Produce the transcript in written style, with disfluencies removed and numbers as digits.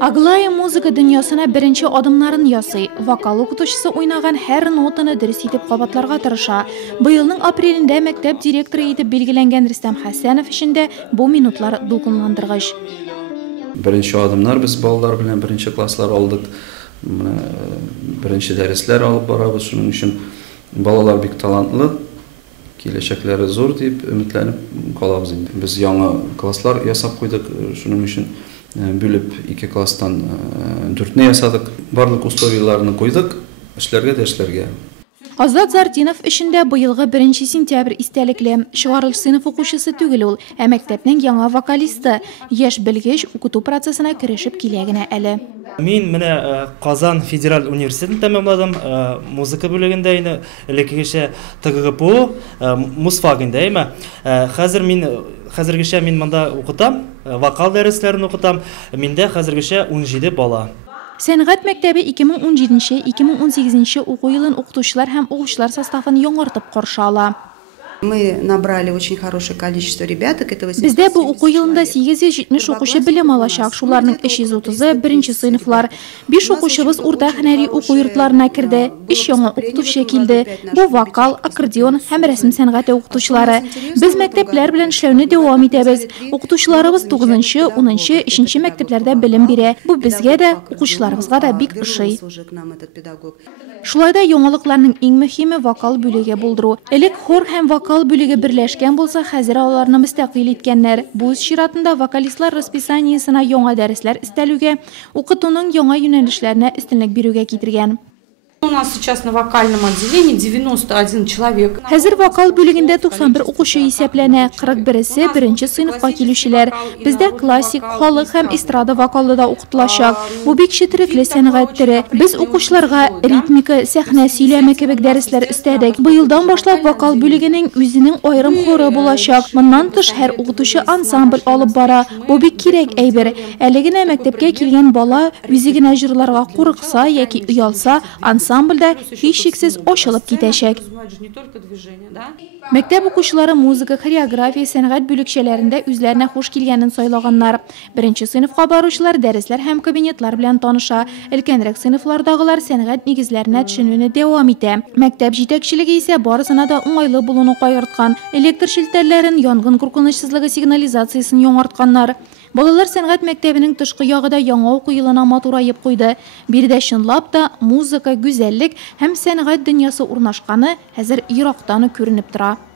Aglaya muzika dünyasına birinchi adımlarını yasay. Vokal o'qituvchisi o'ynagan har notani durust etib qabatlarga tirasha. Bu yilning aprelida maktab direktori etib belgilangan Rustam Hasanov ishinde bu minutlar to'lqinlantirg'ich. Birinchi adımlar biz bolalar bilan birinchi klasslar oldik. Birinchi darslar olib boramiz. Shuning uchun bolalar bek talantli, kelajaklari zo'r deb umidlanib qolamiz endi. Biz yangi klasslar yasab qo'ydik. Shuning uchun bölüp 2 klassdan 4'ne yasadık. Barlık условияларını koyduk. İşlerge, derslerge. Azat Zardinov ishinde bu yılғы 1 sentyabr istelikli шығарылыш sınıf o'quvchisi tugul ol. Maktabning yangi vokalisti. Yaş bilgich o'qutuv prosesine kirishib kelegine әлі. Men mine Qazan Federal Üniversitesini tamamladım. Muzika bölümünde yine elektrikçi TGGPO Musfag'indayım. Hazırgıça men manda o'qitam, vokal derslerini o'qitam. Mende hazırgıça 17 bola. Sənət məktəbi 2017-2018 o'quv yılın o'qituvchilar ham o'quvchilar sostavini yo'ngartib qarşıla. Мы набрали очень хорошее количество ребяток. Bizdə bu o'quv yılında 870 o'quvchi bilim alacaq. Şularning 330'ı birinchi sınıflar. 5 o'quvchimiz o'rta hünəri o'quv yurtlarına kirdi. 5 yangi o'qituvchi keldi. Bu vokal, akordeon ham rasm san'ati o'qituvchilari. Biz maktablar bilan ishlashni davom etamiz. O'qituvchilarimiz 9-chi, 10-chi, 5-chi maktablarda bilim beradi. Bu bizga da, o'quvchilarimizga da bek ishey. Shularda yangiliklarning eng muhimi vokal bo'ligi bo'ldiru. Elek xor ham vokal bölüge birleşken bolsa hazır alarını müstakil etkenler. Bu şiratında vokalistlar raspisaniyasına yonga dersler istelüge, o'qituning yonga yönelişlerine üstünlük berüge getirgen. У нас сейчас на вокальном отделении 91 человек. Hazır vokal bölügünde 91 o'quvchi hisoblana, 41'si birinchi sınıfga keluvchilar. Bizde klassik, xalq ham estrada vokalida o'qitilashak. Bu bek shitirikli san'at turi. Biz o'quvchilarga ritmika, sahna söyleme kebek dersler istedik. Bu yıldan boshlab vokal bölügining o'zining ayrim xori bo'lashak. Bundan tish har o'qituvchi ansambl olib bora. Bu bek kerak ayber. Aligina maktabga kelgan bola o'zigina jurlarga qo'rqsa yoki uyalsa, ensemblda hech cheksiz oshilib ketashak. Maktab o'quvchilari muzika, xoreografiya, san'at bo'likchalarida o'zlariga xush kelganini saylaganlar. Birinchi sinfga boruvchilar darslar ham kabinetlar bilan tanisha, ilkanroq sinflardagilar san'at negizlarini tushunishni davom etadi. Maktab yetakchiligi esa borisini da o'ng'ayli bo'lini qo'yirtgan, elektr shiltalarini yong'in qo'rqinchsizligi signalizatsiyasini yo'nartganlar. Bolalar san'at maktabining tishqi yog'ida yangi o'quv yilini motorayib qo'ydi. Birda shunlab da muzika, go'zallik ham san'at dunyosi o'rnashgani hozir Iroqdan ko'rinib turadi.